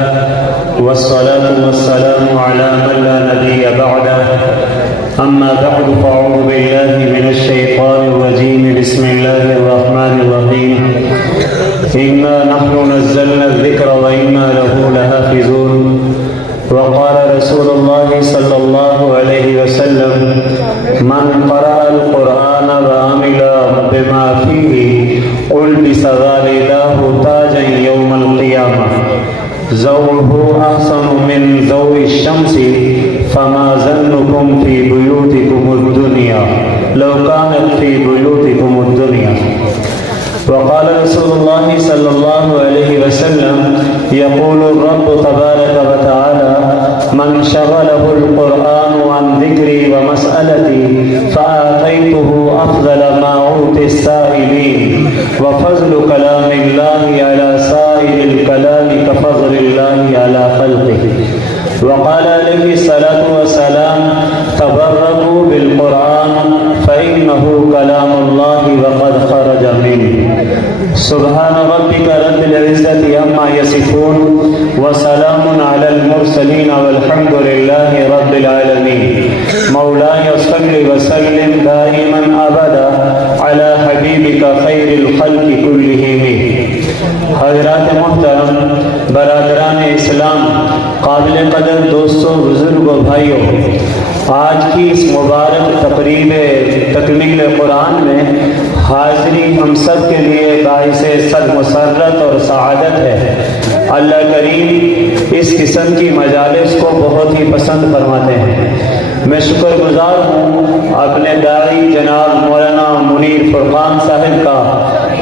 والصلاة والسلام على من لا نبي بعده أما بعد فأعوذ بالله من الشيطان الرجيم بسم الله الرحمن الرحيم إنا نحن نزلنا الذكر وإنا له لحافظون وقال رسول الله صلى الله عليه وسلم من قرأ القرآن وعمل بما فيه ألبس والداه تاجا يوم القيامة ضوءه أحسن من ضوء الشمس فما ظنكم في بيوتكم الدنيا لو كانت في بيوتكم الدنيا. وقال رسول الله صلى الله عليه وسلم يقول الرب تبارك وتعالى من شغله القرآن عن ذكري ومسألتي فآتيته أفضل ما أوتي السائلين وفضل كلام الله على سائر الكلام كفضل الله على خلقه. وقال عليه الصلاة والسلام تبركوا بالقرآن فإنه كلام الله وقد خرج منه. سبحان ربك رب العزة عما يصفون وسلام على المرسلين والحمد لله رب العالمين. مولاي صل وسلم دائما أبدا على حبيبك خير الخلق كلهم. حضرات محترم، برادران اسلام، قابل قدر دوستوں، بزرگوں، بھائیوں، آج کی اس مبارک تقریب تکمیل قرآن میں حاضری ہم سب کے لیے باعث سر مسرت اور سعادت ہے. اللہ کریم اس قسم کی مجالس کو بہت ہی پسند فرماتے ہیں. میں شکر گزار ہوں اپنے داعی جناب مولانا منیر فرقان صاحب کا،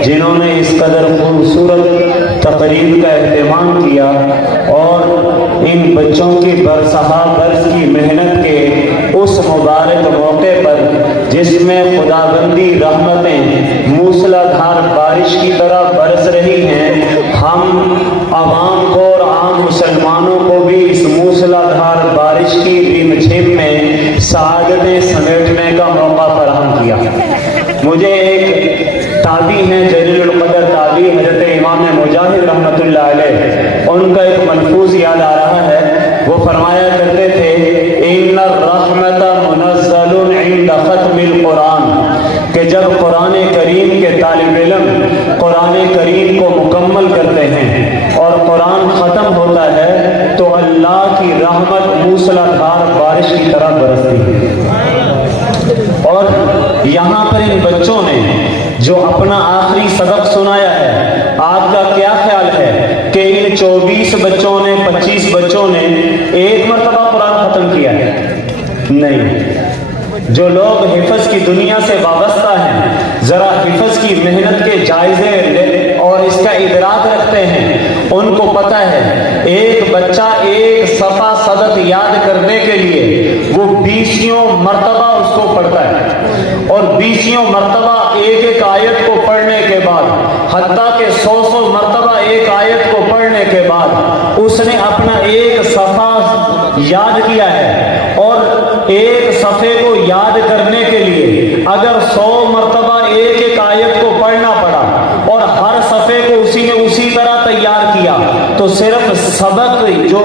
جنہوں نے اس قدر خوبصورت تقریب کا اہتمام کیا اور ان بچوں کی برسہا برس کی محنت کے اس مبارک موقع پر جس میں خداوندی رحمتیں موسلا دھار بارش کی طرح برس رہی ہیں، ہم عوام کو اور عام مسلمانوں کو بھی اس موسلا دھار بارش کی رم جھم میں سعادتیں سمیٹنے کا موقع فراہم کیا. مجھے ایک تابعی ہیں جلیل القدر تابعی حضرت امام مجاہد رحمۃ اللہ علیہ، ان کا ایک ملفوظ یاد آ رہا ہے. وہ فرمایا کرتے تھے ان الرحمت منزل عند ختم القرآن، کہ جب قرآن کریم کے طالب علم قرآن کریم کو مکمل کرتے ہیں اور قرآن ختم ہوتا ہے تو اللہ کی رحمت موسلا دھار بارش کی طرح برستی ہے. اور یہاں پر ان بچوں نے جو اپنا آخری سبق سنایا ہے، آپ کا کیا خیال ہے کہ ان 24 بچوں نے 25 بچوں نے ایک مرتبہ قرآن ختم کیا ہے؟ نہیں. جو لوگ حفظ کی دنیا سے وابستہ ہیں، ذرا حفظ کی محنت کے جائزے اور اس کا ادراک رکھتے ہیں، ان کو پتہ ہے ایک بچہ ایک صفحہ صدق یاد کرنے کے لیے وہ 20 مرتبہ اس کو پڑھتا ہے، اور 20 مرتبہ ایک آیت کو پڑھنے کے بعد، حتیٰ کہ 100 مرتبہ ایک آیت کو پڑھنے کے بعد اس نے اپنا ایک صفحہ یاد کیا ہے. اور ایک صفحے کو یاد کرنے کے لیے اگر 100 مرتبہ ایک آیت کو پڑھنا پڑا اور ہر صفحے کو اسی نے اسی طرح تیار کیا تو صرف سبق جو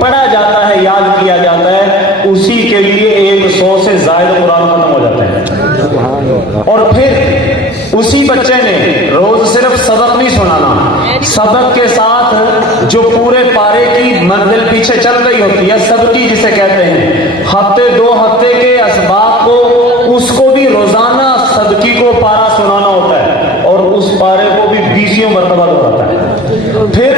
پڑھا جاتا ہے، یاد کیا جاتا ہے، اسی کے لیے 100 سے زائد قرآن ختم ہو جاتا ہے. اور پھر اسی بچے نے روز صرف سبق نہیں سنانا، سبق کے ساتھ جو پورے پارے کی منزل پیچھے چل رہی ہوتی ہے، سبقی جسے کہتے ہیں، ہفتے 2 ہفتے کے اسباق کو اس کو بھی روزانہ سبقی کو پارا سنانا ہوتا ہے اور اس پارے کو بھی 20 مرتبہ دہراتا ہے. پھر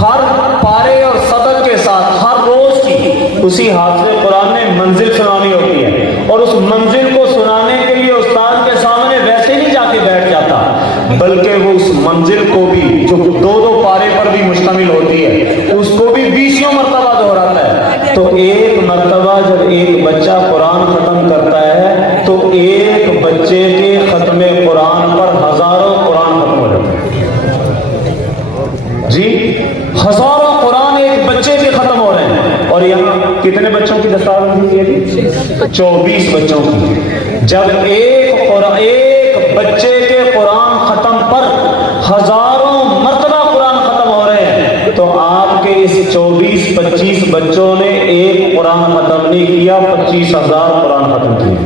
ہر پارے اور سبق کے ساتھ ہر روز کی اسی حافظ قرآن نے منزل سنانی ہوتی ہے، اور اس منزل کو سنانے کے لیے استاد کے سامنے ویسے نہیں جا کے بیٹھ جاتا، بلکہ وہ اس منزل کو بھی جو 2 پارے پر بھی مشتمل ہوتی ہے اس کو بھی 20 مرتبہ دہراتا ہے. تو ایک مرتبہ جب ایک بچہ قرآن ختم کرتا ہے تو ایک بچے کے ختم قرآن پر ہزاروں قرآن ختم ہو جاتے ہیں. جی، ہزاروں قرآن ایک بچے کے ختم ہو رہے ہیں. اور یہاں کتنے بچوں کی دستاویز ہے؟ 24 بچوں کی. جب ایک بچے کے قرآن ختم پر ہزاروں مرتبہ قرآن ختم ہو رہے ہیں تو آپ کے اس 24-25 بچوں نے ایک قرآن ختم نہیں کیا، 25,000 قرآن ختم کیا۔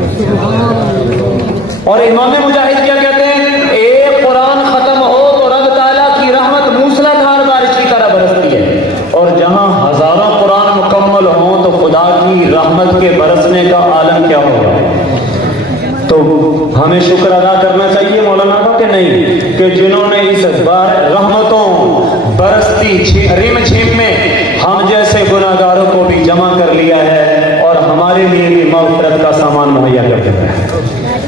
اور امام مجاہد کیا کہتے ہیں؟ ایک قرآن ختم ہو تو رب تعالیٰ کی رحمت موسلادھار بارش کی طرح برستی ہے، اور جہاں ہزاروں قرآن مکمل ہوں تو خدا کی رحمت کے برسنے کا عالم کیا ہوگا۔ تو ہمیں شکر ادا کرنا چاہیے مولانا کا کہ نہیں، کہ جنہوں نے اس بار رحمتوں برستی رم جھم میں ہم جیسے گناہگاروں کو بھی جمع کر لیا ہے اور ہمارے لیے بھی مغفرت کا سامان مہیا کر دیا ہے۔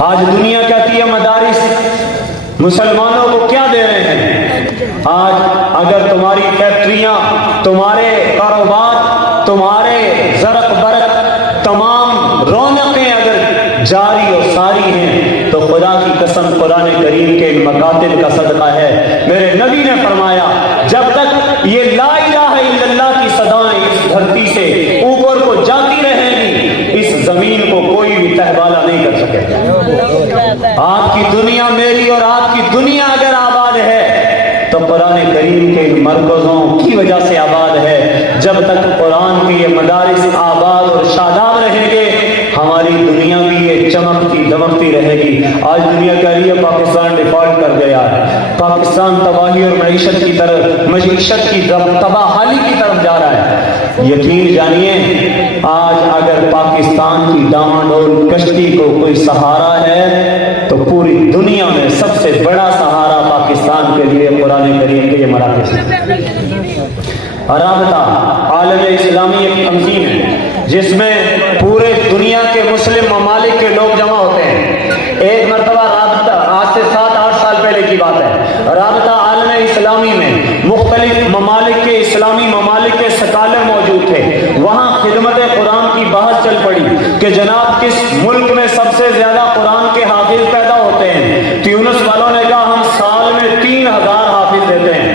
آج دنیا کہتی ہے مدارس مسلمانوں کو کیا دے رہے ہیں؟ آج اگر تمہاری فیکٹریاں، تمہارے کاروبار، تمہارے زرق برق، تمام رونقیں اگر جاری اور ساری ہیں تو خدا کی قسم قرآن کریم کے مکاتب کا صدقہ ہے۔ میرے نبی نے فرمایا جب تک یہ لا الہ الا اللہ کی صدائیں اس دھرتی سے اوپر کو جاتی رہیں گی، اس زمین کو کوئی بھی تہبالا نہیں کر سکے گا۔ آپ کی دنیا، میری اور آپ کی دنیا اگر آباد ہے تو قرآن کریم کے مرکزوں کی وجہ سے آباد ہے۔ جب تک قرآن کے یہ مدارس آباد اور شاداب رہیں گے، ہماری دنیا بھی یہ چمکتی دمکتی رہے گی۔ آج دنیا کہہ رہی ہے پاکستان ڈیفالٹ کر گیا ہے، پاکستان تباہی اور معیشت کی طرف، معیشت کی تباہی کی طرف جا رہا ہے۔ یقین جانیے آج اگر پاکستان کی ڈاماڈول کشتی کو کوئی سہارا ہے تو پوری دنیا میں سب سے بڑا سہارا پاکستان کے لیے قرآن کریم کے یہ مراکز ہے۔ رابطہ عالم اسلامی ایک تنظیم ہے جس میں پورے دنیا کے مسلم ممالک کے لوگ جمع ہوتے ہیں۔ ایک مرتبہ رابطہ، آج سے 7-8 سال پہلے کی بات ہے، رابطہ عالم اسلامی میں مختلف ممالک کے، اسلامی ممالک کے سکالر موجود تھے۔ وہاں خدمت قرآن کی بحث چل پڑی کہ جناب کس ملک میں سب سے زیادہ قرآن کے حافظ پیدا ہوتے ہیں؟ تیونس والوں نے کہا ہم سال میں 3,000 حافظ دیتے ہیں۔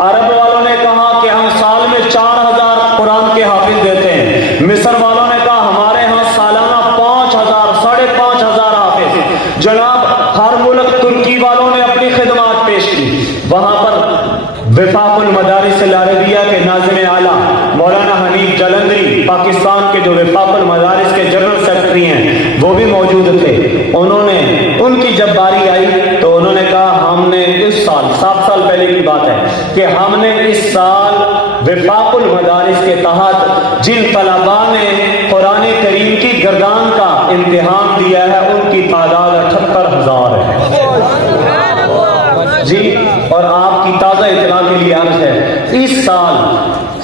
عرب والوں نے کہا کہ ہم سال میں 4,000 قرآن کے حافظ دیتے ہیں۔ مصر والوں نے کہا ہمارے ہاں سالانہ 5,000 5,500 حافظ۔ جناب ہر ملک، ترکی والوں نے اپنی خدمات پیش کی۔ وہاں پر وفاق المدارس العربیہ کے ناظم اعلیٰ مولانا حنیف جلندری، پاکستان کے جو وفاق المدارس کے جنرل سیکرٹری ہیں، وہ بھی موجود تھے۔ انہوں نے، ان کی جب باری آئی تو انہوں نے کہا ہم نے اس سال، 7 سال پہلے کی بات ہے، کہ ہم نے اس سال وفاق المدارس کے تحت جن طلباء نے قرآن کریم کی گردان کا امتحان دیا ہے ان کی تعداد 78,000 ہے جی۔ اور آپ کی تازہ اطلاع کے لیے عرض ہے اس سال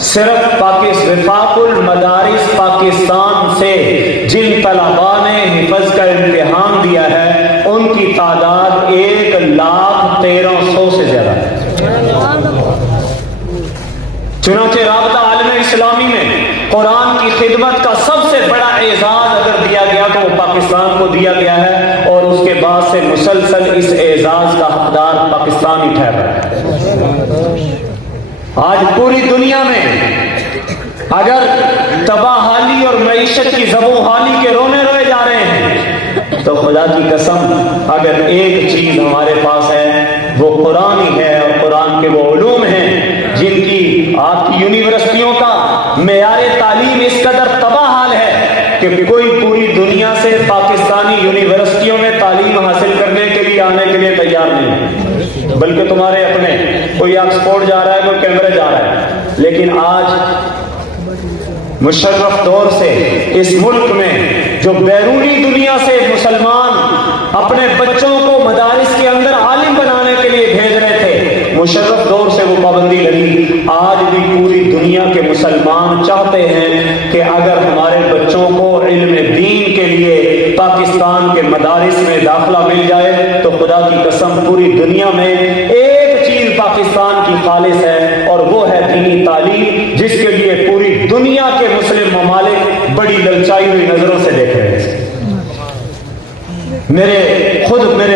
صرف وفاق المدارس پاکستان سے جن طلباء نے حفظ کا امتحان دیا ہے ان کی تعداد 1,13,000 سے زیادہ ہے۔ چنانچہ رابطہ عالم اسلامی میں قرآن کی خدمت کا سب سے بڑا اعزاز اگر دیا گیا تو وہ پاکستان کو دیا گیا ہے، اور اس کے بعد سے مسلسل اس اعزاز کا حقدار پاکستان ہی ٹھہر رہا ہے۔ آج پوری دنیا میں اگر تباہی اور معیشت کی زبونحالی کے رونے روئے جا رہے ہیں تو خدا کی قسم اگر ایک چیز ہمارے پاس ہے وہ قرآن ہی ہے، اور قرآن کے وہ علوم ہیں جن کی آپ کی یونیورسٹیوں کا معیار تعلیم اس قدر تباہ حال ہے کہ کوئی پوری دنیا سے پاکستانی یونیورسٹیوں میں تعلیم حاصل کرنے کے لیے آنے کے لیے تیار نہیں ہے، بلکہ تمہارے اپنے، کوئی آکسفورڈ جا رہا ہے، کوئی کیمبرج جا رہا ہے۔ لیکن آج مشرف دور سے اس ملک میں جو بیرونی دنیا سے مسلمان اپنے بچوں کو مدارس کے اندر عالم بنانے کے لیے بھیج رہے تھے، مشرف دور سے وہ پابندی لگی۔ آج بھی پوری دنیا کے مسلمان چاہتے ہیں کہ اگر ہمارے بچوں کو علم دین کے لیے پاکستان کے مدارس میں داخلہ مل جائے تو خدا کی قسم پوری دنیا میں ایک چیز پاکستان کی خالص ہے، اور وہ ہے دینی تعلیم، جس کے لیے پوری دنیا کے مسلم ممالک بڑی للچائی ہوئی نظروں سے دیکھ رہے ہیں۔ میرے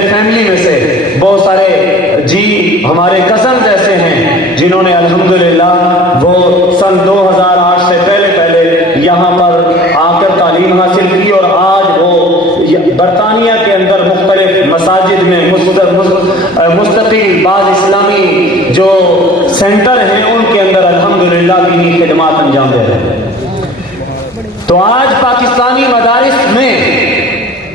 فیملی میں سے بہت سارے جی ہمارے کزنز ایسے ہیں جنہوں نے الحمدللہ وہ سن 2008 سے پہلے یہاں پر آ کر تعلیم حاصل کی، اور آج وہ برطانیہ کے اندر مختلف مساجد میں مستقل بعض اسلامی جو سینٹر ہیں ان کے اندر الحمدللہ دینی خدمات انجام دے رہے ہیں۔ تو آج پاکستانی مدارس میں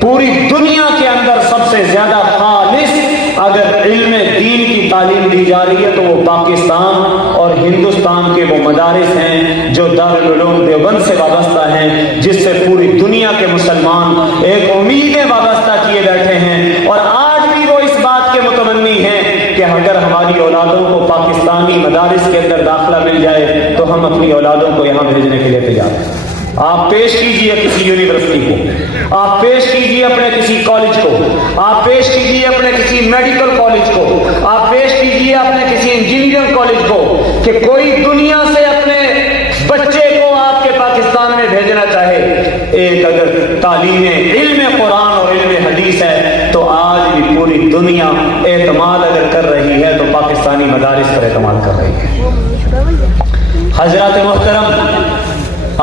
پوری دنیا کے اندر سب سے زیادہ خالص اگر علم دین کی تعلیم دی جا رہی ہے تو وہ پاکستان اور ہندوستان کے وہ مدارس ہیں جو دارالعلوم دیوبند سے وابستہ ہیں، جس سے پوری دنیا کے مسلمان ایک امیدیں وابستہ کیے بیٹھے ہیں، اور آج بھی وہ اس بات کے متمنی ہیں کہ اگر ہماری اولادوں کو پاکستانی مدارس کے اندر داخلہ مل جائے تو ہم اپنی اولادوں کو یہاں بھیجنے کے لیے تیار ہیں۔ آپ پیش کیجئے کسی یونیورسٹی کو، آپ پیش کیجئے اپنے کسی کالج کو، آپ پیش کیجئے اپنے کسی میڈیکل کالج کو، آپ پیش کیجئے اپنے کسی انجینئرنگ کالج کو کہ کوئی دنیا سے اپنے بچے کو آپ کے پاکستان میں بھیجنا چاہے، ایک اگر تعلیم علم قرآن اور علم حدیث ہے تو آج بھی پوری دنیا اعتماد اگر کر رہی ہے تو پاکستانی مدارس پر اعتماد کر رہی ہے۔ حضرات محترم،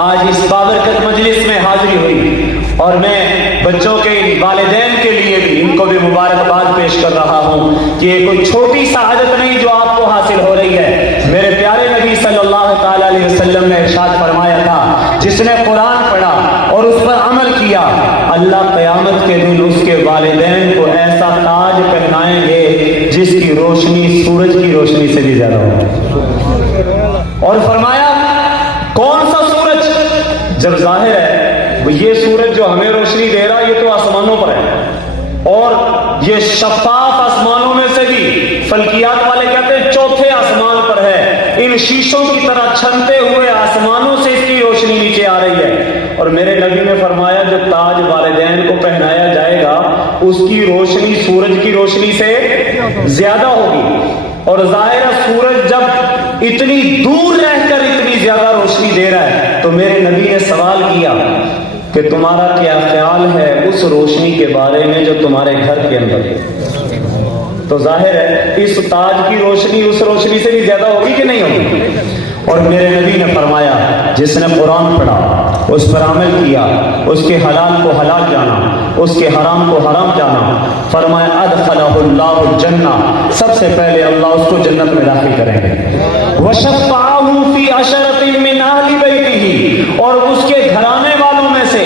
آج اس بابرکت مجلس میں حاضری ہوئی اور میں بچوں کے والدین کے لیے بھی ان کو بھی مبارکباد پیش کر رہا ہوں کہ یہ کوئی چھوٹی سعادت نہیں جو آپ کو حاصل ہو رہی ہے۔ میرے پیارے نبی صلی اللہ تعالی علیہ وسلم نے ارشاد فرمایا تھا، جس نے قرآن پڑھا اور اس پر عمل کیا، اللہ قیامت کے دن اس کے والدین کو ایسا تاج پہنائیں گے جس کی روشنی سورج کی روشنی سے بھی زیادہ ہوگی۔ اور فرمایا کون سا سورج؟ جب ظاہر ہے وہ یہ سورج جو ہمیں روشنی دے رہا یہ تو آسمانوں پر ہے، اور یہ شفاف آسمانوں میں سے بھی فلکیات والے کہتے ہیں چوتھے آسمان پر ہے، ان شیشوں کی طرح چھنتے ہوئے آسمانوں سے اس کی روشنی نیچے آ رہی ہے۔ اور میرے نبی نے فرمایا جو تاج والدین کو پہنایا جائے گا اس کی روشنی سورج کی روشنی سے زیادہ ہوگی، اور ظاہر سورج جب اتنی دور رہ کر اتنی زیادہ روشنی دے رہا ہے تو میرے نبی نے سوال کیا کہ تمہارا کیا خیال ہے اس روشنی کے بارے میں جو تمہارے گھر کے اندر ہے؟ تو ظاہر ہے اس تاج کی روشنی اس روشنی سے بھی زیادہ ہوگی کہ نہیں ہوگی؟ اور میرے نبی نے فرمایا جس نے قرآن پڑھا، اس پر عمل کیا، اس کے حلال کو حلال جانا، اس کے حرام کو حرام جانا، فرمایا ادخلہ اللہ الجنہ، سب سے پہلے اللہ اس کو جنت میں داخل کریں گے۔ وشفعہ فی عشرۃ من اہل بیتہ، اور اس کے گھرانے والوں میں سے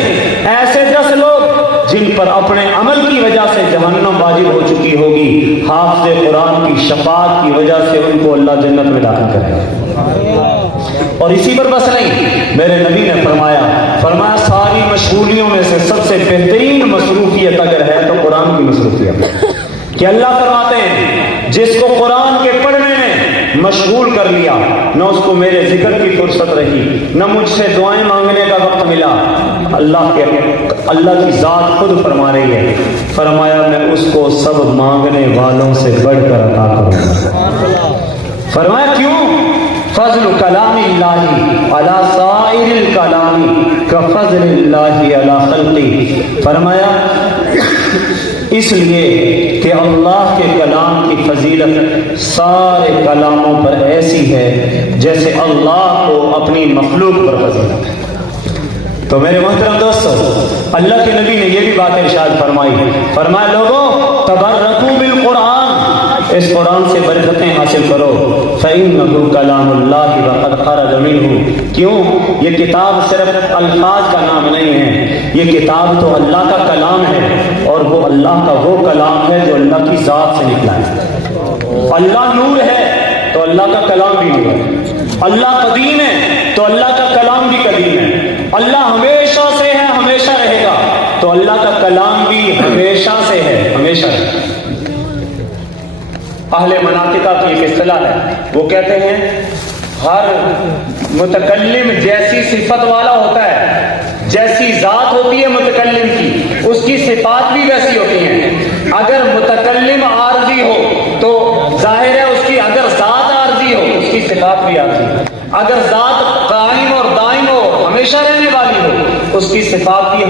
ایسے 10 لوگ جن پر اپنے عمل کی وجہ سے جہنم واجب ہو چکی ہوگی، حافظ قرآن کی شفاعت کی وجہ سے ان کو اللہ جنت میں داخل کرے گا۔ اور اسی پر بس نہیں، میرے نبی نے فرمایا ساری مشغولیوں میں سے سب سے بہترین مصروفیت اگر ہے تو قرآن کی مصروفیت، کہ اللہ فرماتے ہیں جس کو قرآن کے پڑھنے میں مشغول کر لیا، نہ اس کو میرے ذکر کی فرصت رہی، نہ مجھ سے دعائیں مانگنے کا وقت ملا، اللہ کی ذات خود فرما رہی ہے، فرمایا میں اس کو سب مانگنے والوں سے بڑھ کر عطا کروں گا۔ فرمایا کیوں؟ فضل کلام اللہ علی سائر الکلام کفضل اللہ علی خلقی، فرمایا اس لیے کہ اللہ کے کلام کی فضیلت سارے کلاموں پر ایسی ہے جیسے اللہ کو اپنی مخلوق پر فضیلت ہے۔ تو میرے محترم دوستو، اللہ کے نبی نے یہ بھی بات ارشاد فرمایا لوگوں تبرکوا بالقرآن، اس قرآن سے برکتیں حاصل کرو، فإنہ کلام اللہ وقد خرج منہ، کیوں؟ یہ کتاب صرف الفاظ کا نام نہیں ہے، یہ کتاب تو اللہ کا کلام ہے، اور وہ اللہ کا وہ کلام ہے جو اللہ کی ذات سے نکلا ہے۔ اللہ نور ہے تو اللہ کا کلام بھی نور ہے، اللہ قدیم ہے تو اللہ کا کلام بھی قدیم ہے، اللہ ہمیشہ سے ہے ہمیشہ رہے گا تو اللہ کا کلام بھی ہمیشہ سے ہے ہمیشہ رہے گا۔ اہل مناطقہ کی ایک اصطلاح ہے، وہ کہتے ہیں ہر متکلم جیسی صفت والا ہوتا ہے، جیسی ذات ہوتی ہے متکلم کی اس کی صفات بھی ویسی ہوتی ہیں۔ اگر متکلم عارضی ہو تو ظاہر ہے اس کی، اگر ذات عارضی ہو اس کی صفات بھی عارضی ہو، اگر ذات قائم اور دائم ہو ہمیشہ رہنے والی ہو اس کی صفات بھی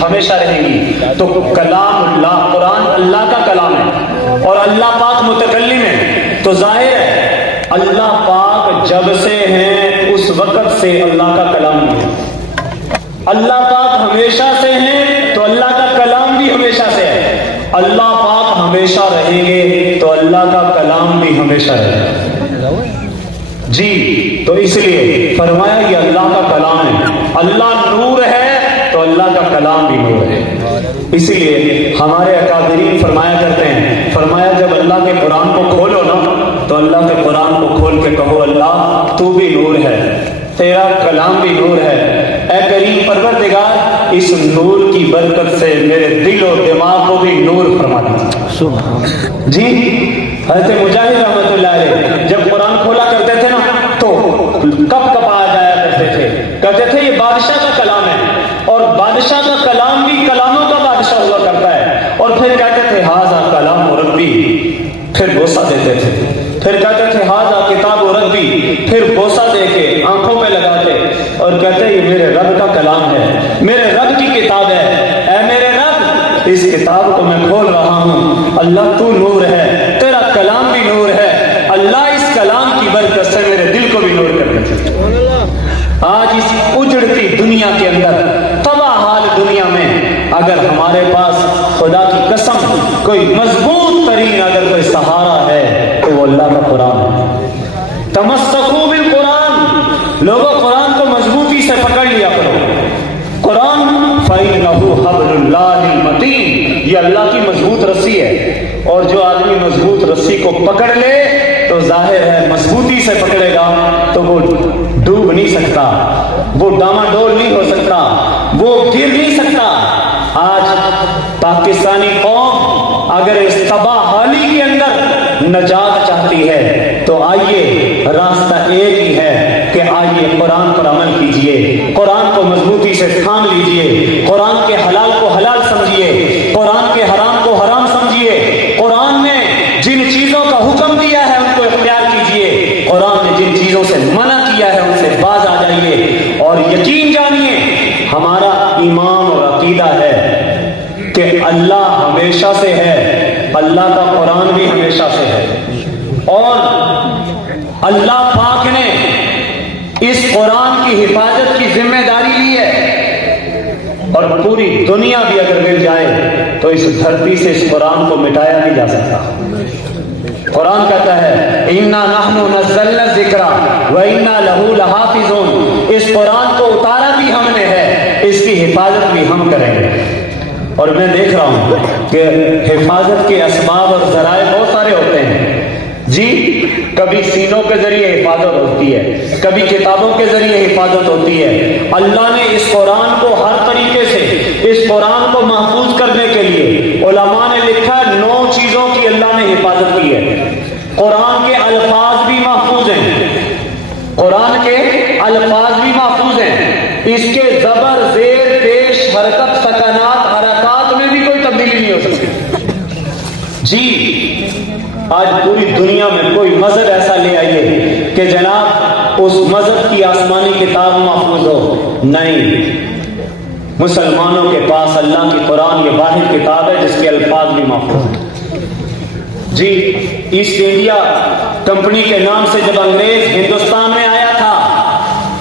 ہمیشہ رہیں گی۔ تو کلام اللہ، قرآن اللہ کا کلام ہے اور اللہ پاک متکلم ہے، تو ظاہر ہے اللہ پاک جب سے ہیں اس وقت سے اللہ کا کلام ہے، اللہ پاک ہمیشہ سے ہیں تو اللہ کا کلام بھی ہمیشہ سے ہے، اللہ پاک ہمیشہ رہیں گے تو اللہ کا کلام بھی ہمیشہ رہے گا۔ جی تو اس لیے فرمایا یہ اللہ کا کلام ہے، اللہ نور ہے تو اللہ کا کلام بھی نور ہے۔ اسی لیے ہمارے اکابرین فرمایا کرتے ہیں، فرمایا جب اللہ کے قرآن کو کھولو نا تو اللہ کے قرآن کو کھول کے کہو اللہ تو بھی نور ہے، تیرا کلام بھی نور ہے، اے کریم پروردگار اس نور کی برکت سے میرے دل و دماغ کو بھی نور فرما دیجیے۔ جی حضرت مجاہد رحمۃ اللہ علیہ جب قرآن کھولا کرتے تھے نا تو کب کب آ جایا کرتے تھے، کہتے تھے یہ بادشاہ کا کلام ہے، اور بادشاہ کا کلام بھی کلاموں کا بادشاہ ہوا کرتا ہے، اور پھر کہتے تھے ہاذا کلام ربی، پھر بوسہ دیتے تھے، پھر کہتے تھے ہاذا کتاب ربی، پھر بوسہ دے کے آنکھوں پہ لگاتے اور کہتے یہ میرے رب کا کلام ہے، میرے رب کی کتاب ہے، اے میرے رب اس کتاب کو میں کھول رہا ہوں، اللہ تو نور ہے، تیرا کلام بھی نور ہے، اللہ اس کلام کی برکت سے میرے دل کو بھی نور کر دے۔ آج اس اجڑتی دنیا کے اندر، تباہ حال دنیا میں، اگر ہمارے پاس خدا کی قسم کوئی مضبوط ترین اگر کوئی سہارا ہے تو وہ اللہ کا قرآن ہے۔ تمسکوا بالقرآن، لوگوں قرآن کو مضبوطی سے پکڑ لیا کرو، قرآن فَإِنَّهُ حَبْلُ اللَّهِ الْمَتِينُ، یہ اللہ کی مضبوط رسی ہے، اور جو آدمی مضبوط رسی کو پکڑ لے تو ظاہر ہے مضبوطی سے پکڑے گا تو وہ ڈوب نہیں سکتا، وہ ڈاماڈول نہیں ہو سکتا، وہ گر نہیں سکتا۔ آج پاکستانی قوم اگر اس تباہ حالی کے اندر نجات چاہتی ہے تو آئیے، راستہ ایک ہی ہے کہ آئیے قرآن پر عمل کیجئے، قرآن کو مضبوطی سے تھام لیجئے، قرآن کے حلال کو حلال سمجھیے، قرآن کے حرام کو حرام سمجھیے، قرآن نے جن چیزوں کا حکم دیا ہے ان کو اختیار کیجئے، قرآن نے جن چیزوں سے منع کیا ہے ان سے باز آ جائیے، اور یقین جانیے ہمارا ایمان اور عقیدہ ہے کہ اللہ ہمیشہ سے ہے، اللہ کا قرآن بھی ہمیشہ سے ہے، اور اللہ پاک نے اس قرآن کی حفاظت کی ذمہ داری لی ہے، اور پوری دنیا بھی اگر مل جائے تو اس دھرتی سے اس قرآن کو مٹایا نہیں جا سکتا۔ قرآن کہتا ہے اِنَّا نَحْنُ نَزَّلْنَا الذِّكْرَ وَإِنَّا لَهُ لَحَافِظُونَ، اس قرآن کو اتارا بھی ہم نے ہے، اس کی حفاظت بھی ہم کریں گے۔ اور میں دیکھ رہا ہوں کہ حفاظت کے اسباب اور ذرائع بہت سارے ہوتے ہیں جی، کبھی سینوں کے ذریعے حفاظت ہوتی ہے، کبھی کتابوں کے ذریعے حفاظت ہوتی ہے۔ اللہ نے اس قرآن کو ہر طریقے سے، اس قرآن کو محفوظ کرنے کے لیے علماء نے لکھا 9 چیزوں کی اللہ نے حفاظت کی ہے۔ قرآن کے الفاظ بھی محفوظ ہیں، قرآن کے الفاظ بھی محفوظ ہیں، اس کے زبر، زیر، پیش، حرکت، سکنات، حرکات میں بھی کوئی تبدیلی نہیں ہو سکتی جی۔ آج پوری دنیا میں کوئی مذہب ایسا لے آئیے کہ جناب اس مذہب کی آسمانی کتاب محفوظ ہو، نہیں، مسلمانوں کے پاس اللہ کی قرآن یہ واحد کتاب ہے جس کے الفاظ بھی محفوظ ہیں جی۔ ایسٹ انڈیا کمپنی کے نام سے جب انگریز ہندوستان میں آیا تھا،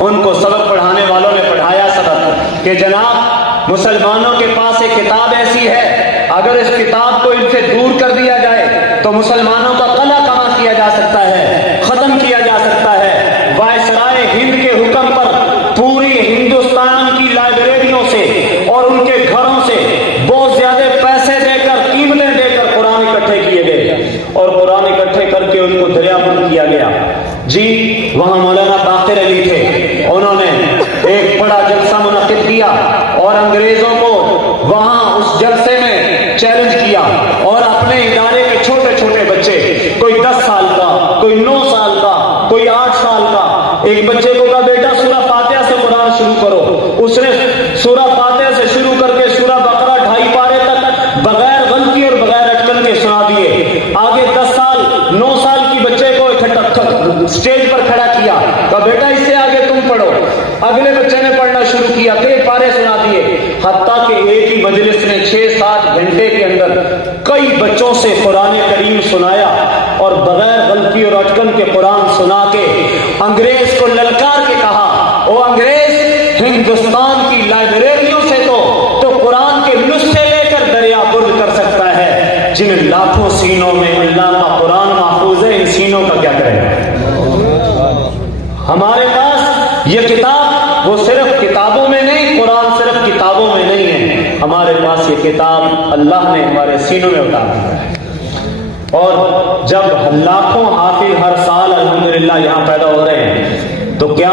ان کو سبق پڑھانے والوں نے پڑھایا سبق کہ جناب مسلمانوں کے پاس ایک کتاب ایسی ہے، اگر اس کتاب کو ان سے دور کر دیا جائے تو مسلمانوں کا قلع کما کیا جا سکتا ہے، ختم کیا جا سکتا ہے۔ وائسرائے ہند کے حکم پر پوری ہندوستان کی لائبریریوں سے اور ان کے گھروں سے بہت زیادہ پیسے دے کر، قیمتیں دے کر قرآن اکٹھے کیے گئے، اور قرآن اکٹھے کر کے ان کو دریا بند کیا گیا جی۔ وہاں مولانا باقر علی تھے، انہوں نے ایک بڑا جلسہ منعقد کیا اور انگریزوں کو وہاں اس جلسے میں چیلنج کیا، اور اپنے ادارے کے چھوٹے چھوٹے بچے، کوئی 10 سال کا، کوئی 9 سال کا، کوئی 8 سال کا، ایک بچے کو کہا بیٹا سورہ فاتحہ سے قرآن شروع کرو، اس نے سورہ فاتحہ سے شروع کر کے سورہ بقرہ 2.5 پارے تک بغیر غلطی اور بغیر اٹکن کے سنا دیے۔ آگے 10 سال 9 سال کی بچے کو اسٹیج پر کھڑا کیا، کہا بیٹا اس سے آگے تم پڑھو، اگلے بچے نے پڑھنا شروع کیا، 3 پارے سنا دیے، حتیٰ کہ ایک ہی مجلس نے 6-7 گھنٹے کے اندر کئی بچوں سے قرآن کریم سنایا، اور بغیر غلطی اور اٹکن کے قرآن سنا کے انگریز کو للکار کے کہا، او انگریز، ہندوستان کی لائبریریوں سے تو قرآن کے نسخے لے کر دریا برد کر سکتا ہے، جن لاکھوں سینوں میں اللہ کا قرآن محفوظ ہے، ان سینوں کا کیا کرے گا؟ ہمارے پاس یہ کتاب وہ صرف کتابوں میں نہیں، قرآن صرف کتابوں میں نہیں ہے، ہمارے پاس یہ کتاب اللہ نے ہمارے سینوں میں اتار دیا ہے۔ اور جب لاکھوں حافظ ہر سال الحمدللہ یہاں پیدا ہو رہے ہیں تو کیا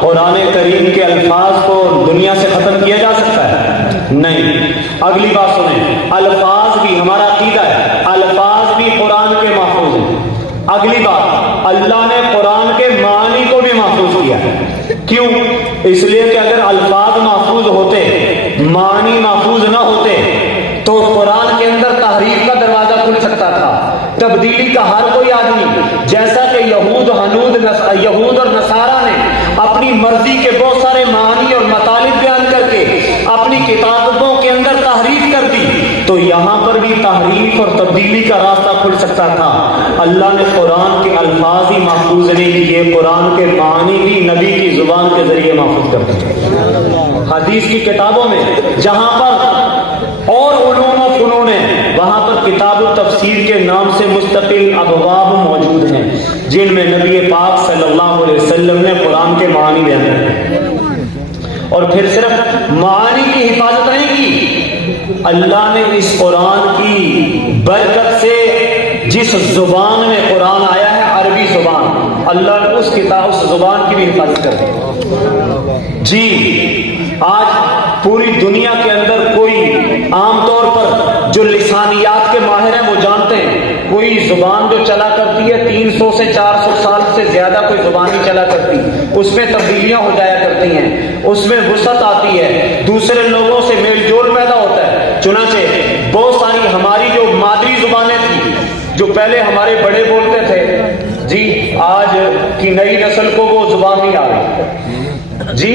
قرآن کریم کے الفاظ کو دنیا سے ختم کیا جا سکتا ہے؟ نہیں۔ اگلی بات سنیں، الفاظ بھی، ہمارا عقیدہ ہے الفاظ بھی قرآن کے محفوظ ہیں۔ اگلی بات، اللہ نے قرآن کے معنی کو بھی محفوظ کیا ہے۔ کیوں؟ اس لیے کہ اگر الفاظ محفوظ ہوتے، معنی محفوظ نہ ہوتے تو قرآن کے اندر تحریف کا دروازہ کھل سکتا تھا، تبدیلی کا ہر کوئی آدمی، جیسا کہ یہود اور نصارہ نے اپنی مرضی کے بہت سارے معانی اور مطالب بیان کر کے اپنی کتابوں کے اندر تحریف کر دی، تو یہاں پر بھی تحریف اور تبدیلی کا راستہ کھل سکتا تھا۔ اللہ نے قرآن کے الفاظ ہی محفوظ نہیں کیے، قرآن کے معانی بھی نبی کی زبان کے ذریعے محفوظ کر دیے۔ حدیث کی کتابوں میں جہاں پر اور علوم و فنون ہیں، وہاں پر کتاب التفسیر کے نام سے مستقل ابواب موجود ہیں جن میں نبی پاک صلی اللہ علیہ وسلم نے قرآن کے معانی بیان کیے۔ اور پھر صرف معانی کی حفاظت نہیں کی، اللہ نے اس قرآن کی برکت سے جس زبان میں قرآن آیا ہے، عربی زبان، اللہ نے اس زبان کی بھی حفاظت کر دی۔ جی آج پوری دنیا کے اندر کوئی عام طور پر جو لسانیات کے ماہر ہیں وہ جانتے ہیں، کوئی زبان جو چلا کرتی ہے 300 سے 400 سال سے زیادہ کوئی زبان نہیں چلا کرتی، اس میں تبدیلیاں ہو جایا کرتی ہیں، اس میں وسعت آتی ہے، دوسرے لوگوں سے میل جول پیدا ہوتا ہے۔ چنانچہ بہت ساری ہماری جو مادری زبانیں تھیں جو پہلے ہمارے بڑے بولتے تھے، جی آج کی نئی نسل کو وہ زبان نہیں آ رہی۔ جی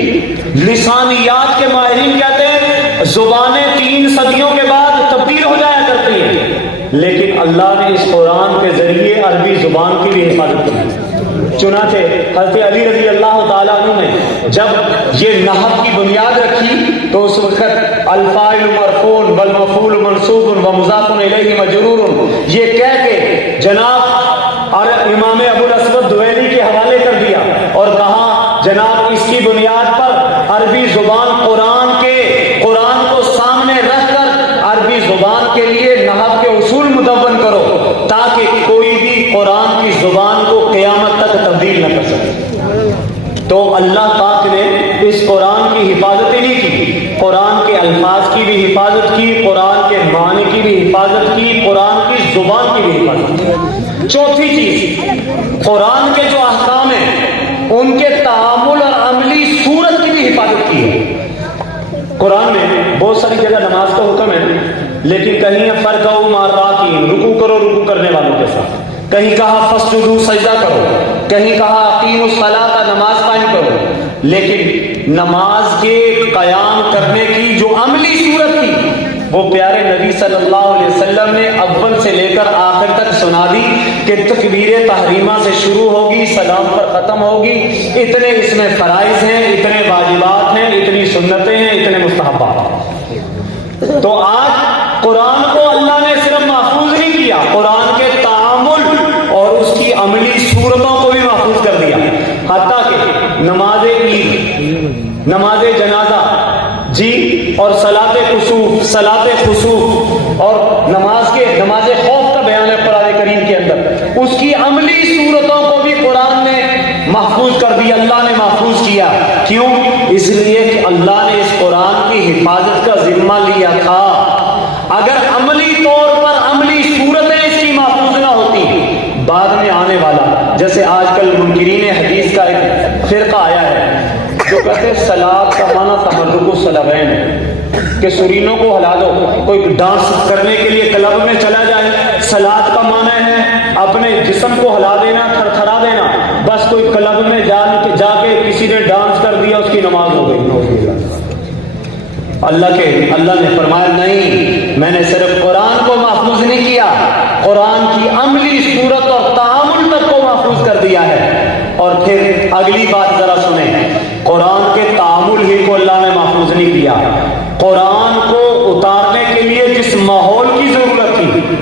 لسانیات کے ماہرین کہتے ہیں زبانیں 3 صدیوں کے بعد تبدیل ہو جایا کرتی ہیں، لیکن اللہ نے اس قرآن کے ذریعے عربی زبان کی بھی حفاظت کی۔ چنانچہ حضرت علی رضی اللہ تعالیٰ عنہ نے جب یہ نحو کی بنیاد رکھی تو اس وقت الفاعل مرفوع والمفعول منصوب ومضاف الیہ مجرور یہ کہہ کے جناب امام ابو الاسود دویلی کے حوالے کر دیا اور کہا جناب اس کی بنیاد پر عربی زبان قرآن کو سامنے رکھ کر عربی زبان کے لیے نحو کے اصول مدون کرو تاکہ کوئی بھی قرآن کی زبان کو قیامت تک تبدیل نہ کر سکے۔ تو اللہ پاک نے اس قرآن کی حفاظت ہی نہیں کی، قرآن کے الفاظ کی بھی حفاظت کی، قرآن کے معنی کی بھی حفاظت کی، قرآن کی زبان کی بھی حفاظت کی۔ چوتھی چیز، قرآن کے جو احکام ہیں ان کے تعامل اور عملی صورت کی بھی حفاظت کی ہے۔ قرآن میں بہت ساری جگہ نماز کا حکم ہے، لیکن کہیں فرقوا مع الراکعین، رکوع کرو رکوع کرنے والوں کے ساتھ، کہیں کہا فسجدوا سجدہ کرو، کہیں کہا اقیموا الصلاۃ نماز قائم کرو، لیکن نماز کے قیام کرنے کی جو عملی صورت تھی وہ پیارے نبی صلی اللہ علیہ وسلم نے اول سے لے کر آخر تک سنا دی کہ تکبیر تحریمہ سے شروع ہوگی، سلام پر ختم ہوگی، اتنے اس میں فرائض ہیں، اتنے واجبات ہیں، اتنی سنتیں ہیں، اتنے مستحبات ہیں۔ تو آج قرآن کو اللہ نے صرف محفوظ نہیں کیا، قرآن کے تعامل اور اس کی عملی صورتوں کو بھی محفوظ کر دیا، حتیٰ کہ نماز عید، نماز جنازہ، جی اور صلاۃ خسوف اور نماز خوف کا بیان ہے قرآن کریم کے اندر، اس کی عملی صورتوں کو بھی قرآن نے محفوظ کر دیا، اللہ نے محفوظ کیا۔ کیوں؟ اس لیے کہ اللہ نے اس قرآن کی حفاظت کا ذمہ لیا تھا۔ اگر عملی طور پر عملی صورتیں اس کی محفوظ نہ ہوتی، بعد میں آنے والا جیسے آج کل منکرین حدیث کا ایک فرقہ آیا ہے جو کہتے ہیں صلاۃ کا معنی تحرک الصلبین ہے کہ سرینوں کو ہلا دو، کوئی ڈانس کرنے کے لیے کلب میں چلا جائے، صلاۃ کا معنی ہے اپنے جسم کو ہلا دینا، تھرتھرا دینا، بس کوئی کلب میں جا کے کسی نے ڈانس کر دیا اس کی نماز ہو گئی۔ اللہ نے فرمایا نہیں، میں نے صرف قرآن کو محفوظ نہیں کیا، قرآن کی عملی صورت اور تعامل تک کو محفوظ کر دیا ہے۔ اور پھر اگلی بات ذرا سنیں، قرآن کے تعامل ہی کو اللہ نے محفوظ نہیں کیا، قرآن کو اتارنے کے لیے جس ماحول کی ضرورت تھی،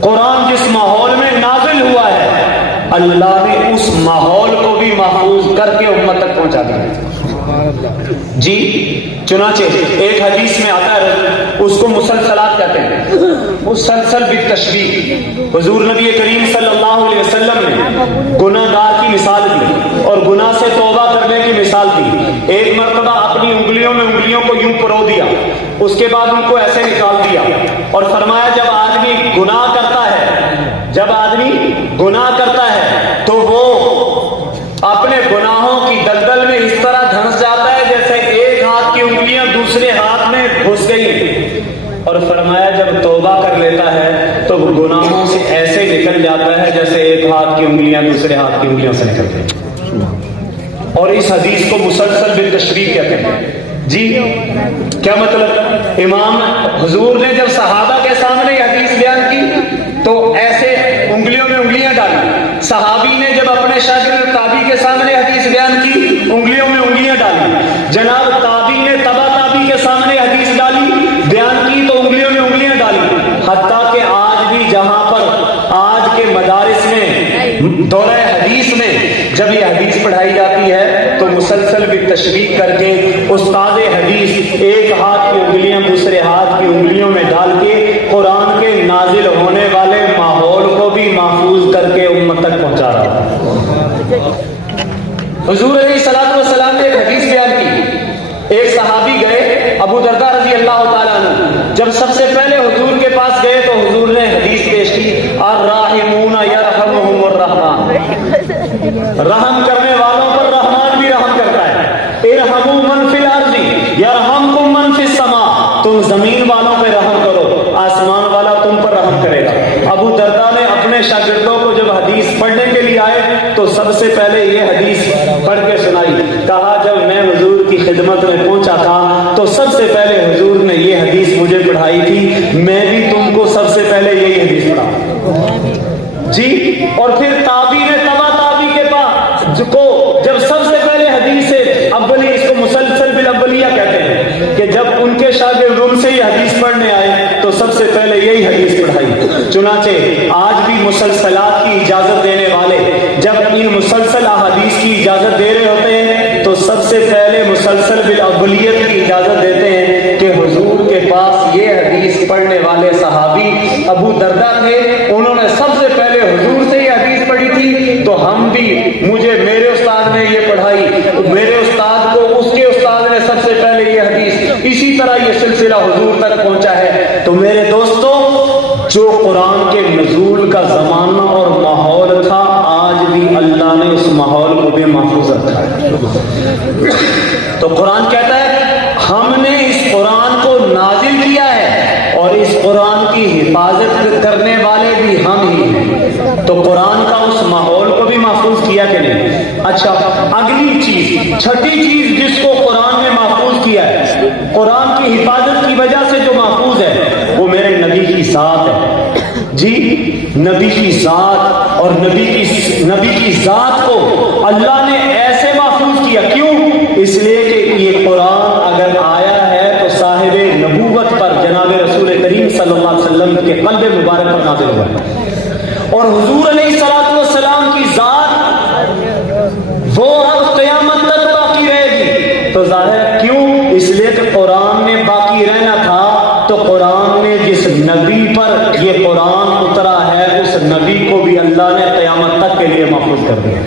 قرآن جس ماحول میں نازل ہوا ہے، اللہ نے اس ماحول کو بھی محفوظ کر کے امت تک پہنچا دیا جی۔ چنانچہ ایک حدیث میں آتا ہے، اس کو مسلسلات کہتے ہیں، مسلسل بالتشبیہ۔ حضور نبی کریم صلی اللہ علیہ وسلم نے گناہ گار کی مثال دی اور گناہ سے توبہ کرنے کی مثال دی۔ ایک مرتبہ اپنی انگلیوں میں انگلیوں کو یوں پرو دیا، اس کے بعد ان کو ایسے نکال دیا اور فرمایا جب آدمی گناہ کرتا ہے، جب آدمی گناہ کرتا ہے تو وہ اپنے گناہوں کی دلدل میں اس طرح دھنس جاتا ہے جیسے ایک ہاتھ کی انگلیاں دوسرے ہاتھ میں گھس گئی، اور فرمایا جب توبہ کر لیتا ہے تو وہ گناہوں سے ایسے نکل جاتا ہے جیسے ایک ہاتھ کی انگلیاں دوسرے ہاتھ کی انگلیوں سے نکل گئی۔ اور اس حدیث کو مسلسل بالتشریح کہتے ہیں جی۔ کیا مطلب؟ امام حضور نے جب صحابہ کے سامنے یہ حدیث بیان کی تو ایسے انگلیوں میں انگلیاں ڈالی، صحابی نے جب اپنے شاگرد تابعی کے سامنے حدیث بیان کی انگلیوں میں انگلیاں ڈالی، جناب تابعی نے تبع تابعی کے سامنے حدیث ڈالی بیان کی تو انگلیوں میں انگلیاں ڈالی۔ حتیٰ کہ آج بھی جہاں پر آج کے مدارس میں دورہ حدیث میں جب یہ حدیث پڑھائی جاتی ہے تو مسلسل بھی تشریح کر کے استاد حدیث ایک ہاتھ کی انگلیاں دوسرے ہاتھ کی انگلیوں میں ڈال کے قرآن کے نازل ہونے والے ماحول کو بھی محفوظ کر کے امت تک پہنچا رہا ہے۔ حضور علیہ الصلوۃ والسلام نے ایک حدیث بیان کی، ایک صحابی گئے ابو درداء رضی اللہ تعالیٰ عنہ، جب سب سے پہلے حضور کے پاس گئے تو حضور نے حدیث پیش کی، الراحمون یرحمہم الرحمن، رحم کرنے والوں پر رحمان بھی رحم کرتا ہے، ارحموا من فی الارض یرحمکم من فی السماء، تم زمین والوں پہ رحم کرو آسمان والا تم پر رحم کرے گا۔ ابو درداء نے اپنے شاگردوں کو جب حدیث پڑھنے کے لیے آئے تو سب سے پہلے یہ حدیث پڑھ کے سنائی، کہا جب میں حضور کی خدمت میں پہنچا تھا تو سب سے پہلے حضور نے یہ حدیث مجھے پڑھائی تھی، میں بھی تم کو سب سے پہلے یہی حدیث پڑھا جی۔ اور پھر تابعی نے تبع تابعی کے پاس کو جب سب سے پہلے حدیث اولی، اس کو مسلسل بالاولیہ کہتے ہیں، کہ جب ان کے شاگرد ان سے یہ حدیث پڑھنے آئے تو سب سے پہلے یہی حدیث پڑھائی۔ چنانچہ آج بھی مسلسلات کی اجازت دینے والے جب ان مسلسل احادیث کی اجازت دے رہے ہوتے ہیں تو سب سے پہلے مسلسل بالاولیت کی اجازت دیتے ہیں کہ حضور کے پاس یہ حدیث پڑھنے والے صحابی ابو درداء تھے، انہوں نے سب سے پہلے حضور سے یہ حدیث پڑھی تھی، تو ہم بھی، مجھے میرے استاد نے یہ پڑھائی، میرے استاد کو اس کے استاد نے سب سے پہلے یہ حدیث، اسی طرح یہ سلسلہ حضور تک پہنچا ہے۔ تو میرے دوستوں، جو قرآن کے نزول کا زمانہ اور ماحول تھا، آج بھی اللہ نے اس ماحول کو بھی محفوظ رکھا ہے۔ تو قرآن کہتا ہے ہم نے اس قرآن کو نازل کیا ہے اور اس قرآن کی حفاظت کرنے والے بھی ہم ہی ہیں۔ تو قرآن کا اس ماحول کو بھی محفوظ کیا کہ نہیں؟ اچھا، اگلی چیز، چھٹی چیز جس کو قرآن نے محفوظ کیا ہے، قرآن کی حفاظت کی وجہ سے جو محفوظ ہے وہ میرے نبی کی ذات ہے جی۔ نبی کی ذات، اور نبی کی ذات کو اللہ نے ایسے محفوظ کیا، کیوں؟ اس لیے کہ یہ قرآن اگر آیا ہے تو صاحب نبوت پر جناب رسول کریم صلی اللہ علیہ وسلم کے قلب مبارک پر نازل ہوا ہے، اور حضور علیہ الصلوۃ والسلام کی ذات وہ اب قیامت تک باقی رہے گی۔ تو ظاہر کیوں؟ اس لیے کہ قرآن میں باقی رہنا تھا، تو قرآن نے جس نبی پر یہ قرآن اترا ہے اس نبی کو بھی اللہ نے قیامت تک کے لیے محفوظ کر دیا۔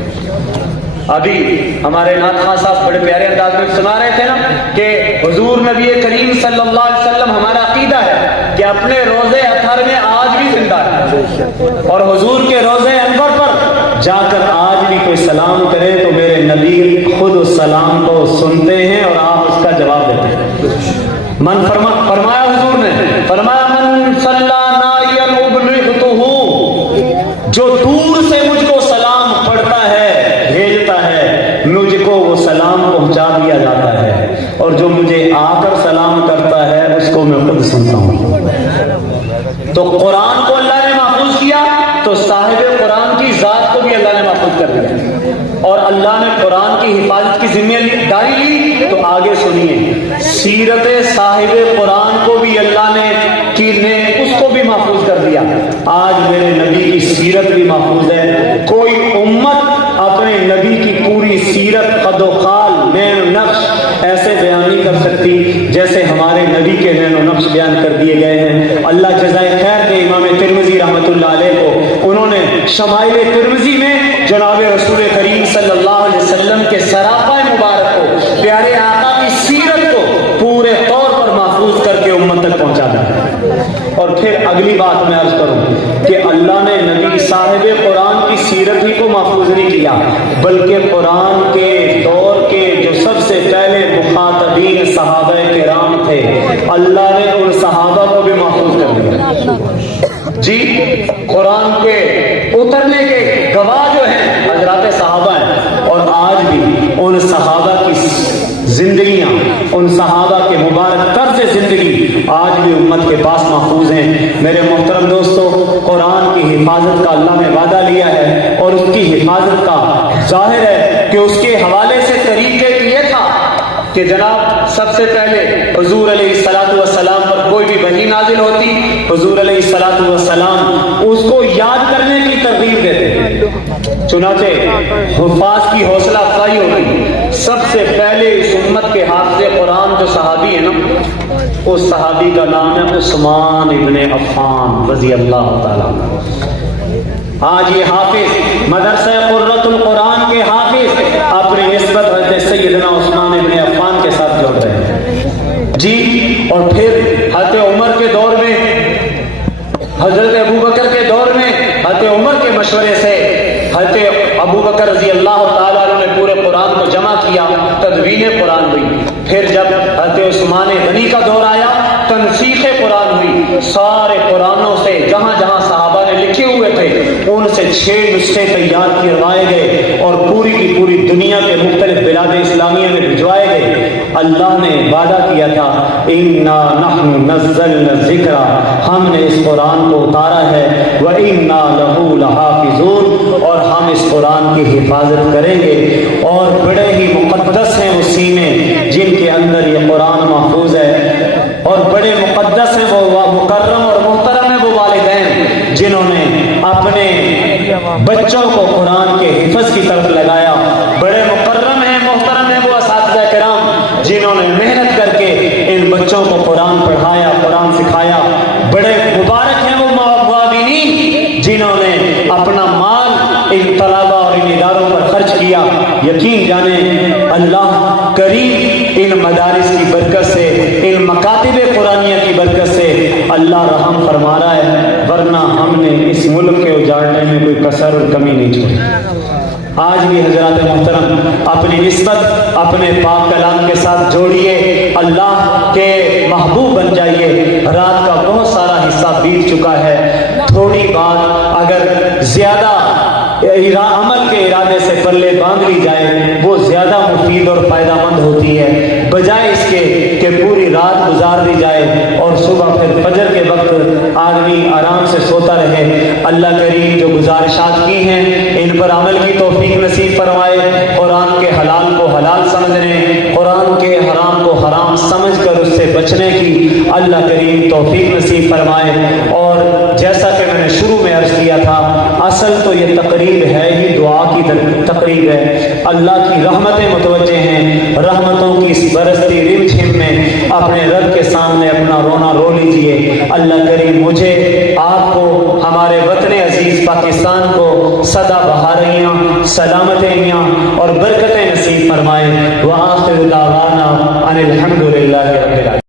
ابھی ہمارے نعت خواہ صاحب بڑے پیارے انداز میں سنا رہے تھے نا کہ حضور نبی کریم صلی اللہ علیہ وسلم، ہمارا عقیدہ ہے کہ اپنے روزے اطہر میں آج بھی زندہ ہے، اور حضور کے روزے انور پر جا کر آج بھی کوئی سلام کرے تو میرے نبی خود اس سلام کو سنتے ہیں اور آپ اس کا جواب دیتے ہیں۔ فرمایا حضور نے، فرمایا من صلی نائیا ابلغتہ، جو دور سے مجھ کو سلام پڑھتا ہے، بھیجتا ہے، مجھ کو وہ سلام پہنچا دیا جاتا ہے، اور جو مجھے آ کر سلام کرتا ہے اس کو میں خود سنتا ہوں۔ تو قرآن کو اللہ نے محفوظ کیا تو صاحب قرآن کی ذات کو بھی اللہ نے محفوظ کر دیا، اور اللہ نے قرآن کی حفاظت کی ذمہ داری لی تو آگے سنیے، سیرت صاحب قرآن کو بھی اللہ نے اس کو بھی محفوظ کر دیا۔ آج میرے نبی کی سیرت بھی محفوظ ہے۔ کوئی امت اپنے نبی کی پوری سیرت قد و خال، نین و نقش ایسے بیان نہیں کر سکتی جیسے ہمارے نبی کے نین و نقش بیان کر دیے گئے ہیں۔ اللہ جزائے خیر دے امام ترمذی رحمۃ اللہ علیہ کو، انہوں نے شمائل ترمذی میں جناب رسول کریم صلی اللہ علیہ وسلم کے سراپا مبارک کو، پیارے آقا کی سیرت کو پورے طور پر محفوظ کر کے امت تک پہنچا دیا۔ اور پھر اگلی بات میں عرض کروں کہ اللہ نے نبی صاحب قرآن کی سیرت ہی کو محفوظ نہیں کیا، بلکہ قرآن کے دور کے جو سب سے پہلے مخاطبین صحابہ کرام تھے، اللہ نے ان صحابہ کو بھی محفوظ کر دیا۔ جی، قرآن کے اترنے کے گواہ جو ہیں حضرات صحابہ ہیں، اور آج بھی ان صحابہ کی زندگیاں، ان صحابہ کے مبارک طرز زندگی آج بھی امت کے پاس محفوظ ہیں۔ میرے محترم دوستو، قرآن کی حفاظت کا اللہ نے وعدہ لیا ہے، اور اس کی حفاظت کا ظاہر ہے کہ اس کے حوالے سے طریقے یہ تھا کہ جناب سب سے پہلے حضور علیہ الصلوۃ والسلام پر کوئی بھی وحی نازل ہوتی، حضور علیہ الصلوۃ والسلام اس کو یاد کرنے کی ترغیب دیتے، چنانچہ حفاظ کی حوصلہ افزائی ہوتی۔ سب سے پہلے اس امت کے حافظ قرآن جو صحابی ہے نا، اس صحابی کا نام ہے عثمان ابن عفان رضی اللہ تعالیٰ۔ آج یہ حافظ مدرسہ قرۃ القرآن کے حافظ اپنی نسبت حضرت سیدنا عثمان ابن عفان کے ساتھ جوڑ رہے ہیں جی۔ اور پھر حضرت عمر کے دور میں، حضرت ابوبکر کے دور میں حضرت عمر کے مشورے سے حضرت ابوبکر رضی اللہ تعالیٰ عنہ نے پورے قرآن کو جمع کیا، تدوین قرآن ہوئی۔ پھر جب حضرت عثمان غنی کا دور آیا، تنسیخ قرآن ہوئی، سارے قرآنوں سے جہاں جہاں صحابہ نے لکھے ہوئے تھے ان سے 6 نسخے تیار کروائے گئے اور پوری کی پوری دنیا کے مختلف بلاد اسلامیہ میں بھجوائے گئے۔ اللہ نے وعدہ کیا تھا، اِنَّا نَحْنُ نَزَّلْنَا الذِّكْرَ، ہم نے اس قرآن کو اتارا ہے، وَإِنَّا لَهُ لَحَافِظُونَ، اور ہم اس قرآن کی حفاظت کریں گے۔ اور بڑے ہی مقدس ہیں وہ سینے جن کے اندر یہ قرآن محفوظ ہے، اور بڑے مقدس ہیں وہ مکرم اور محترم ہیں وہ والدین جنہوں نے اپنے بچوں کو قرآن کے حفظ کی طرف لگایا۔ بڑے مکرم ہیں، محترم ہیں وہ اساتذہ کرام جنہوں نے محنت کر کے ان بچوں کو قرآن پڑھایا، قرآن سکھایا۔ بڑے مبارک ہیں وہ معاونین جنہوں نے اپنا مال ان طلباء اور ان اداروں پر خرچ کیا۔ یقین جانیں اللہ کریم ان مدارس کی برکت سے، ان مکاتب قرآنیہ کی برکت سے اللہ رحم فرما رہا ہے، ورنہ ہم نے اس ملک کے اجاڑنے میں کوئی کسر اور کمی نہیں چھوڑی۔ آج بھی حضرات محترم اپنی نسبت اپنے پاک کلام کے ساتھ جوڑیے، اللہ کے محبوب بن جائیے۔ رات کا بہت سارا حصہ بیت چکا ہے، تھوڑی بات اگر زیادہ عمل کے ارادے سے پلے باندھ لی جائے وہ زیادہ مفید اور فائدہ مند ہوتی ہے، بجائے اس کے کہ پوری رات گزار دی جائے اور صبح پھر فجر کے وقت آدمی آرام سے سوتا رہے۔ اللہ کریم جو گزارشات کی ہیں ان پر عمل کی توفیق نصیب فرمائے، قرآن کے حلال کو حلال سمجھنے، قرآن کے حرام کو حرام سمجھ کر اس سے بچنے کی اللہ کریم توفیق نصیب فرمائے۔ اور جیسا کہ میں نے شروع میں عرض کیا تھا، اصل تو یہ تقریب ہے ہی دعا کی تقریب ہے۔ اللہ کی رحمتیں متوجہ ہیں، رحمتوں کی اس برستی رم جھم میں اپنے رب کے سامنے اپنا رونا رو لیجئے۔ اللہ کریم مجھے، آپ کو، ہمارے وطن عزیز پاکستان کو سدا بہاریاں، سلامتیاں اور برکتیں نصیب فرمائے۔ وآخر دعوانا ان الحمد للہ رب العالمین۔